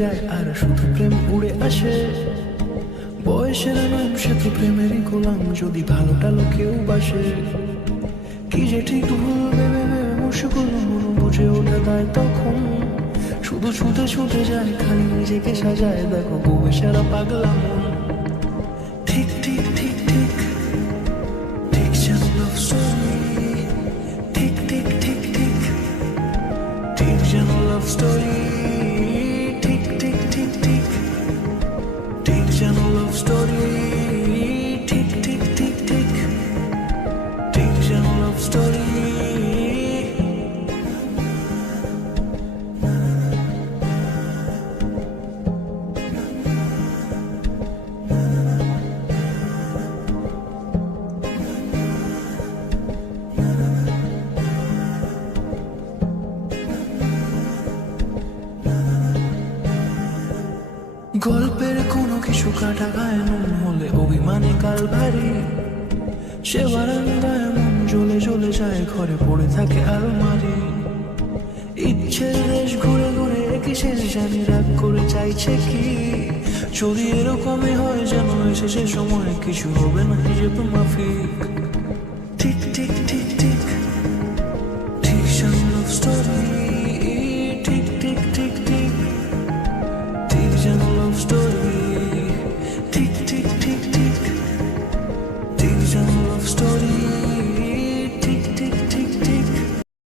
যায়, আর শুধু প্রেম উড়ে আসে। বয়সের নাম সে তো প্রেমেরই গোলাম, যদি ভালোটা লোকেও বাসে। কি যে ঠিক ভুল ভেবে ভেবে মুশকুল মন বুঝে ওঠে তাই তখন। শুধু ছুটে ছুটে যায়, খালি নিজেকে সাজায়, দেখো বউয়ে সারা পাগলা মন। ঠিক ঠিক ঠিক ঠিক ঠিক যেন ঠিক ঠিক ঠিক ঠিক ঠিক যেন লাভ স্টোরি গল্পের কোনো কিছু কাটা গায়ে নুন হলে অভিমানে কাল ভারী। সে বারান্দায় মন জ্বলে জ্বলে যায়, ঘরে পড়ে থাকে আলমারি। ইচ্ছের দেশ ঘুরে ঘুরে একই শেষ জানি রাগ করে চাইছে কি? যদি এরকমই হয় যেন এসে সে সময়, কিছু হবে না হিসেবে মাফিক। ঠিক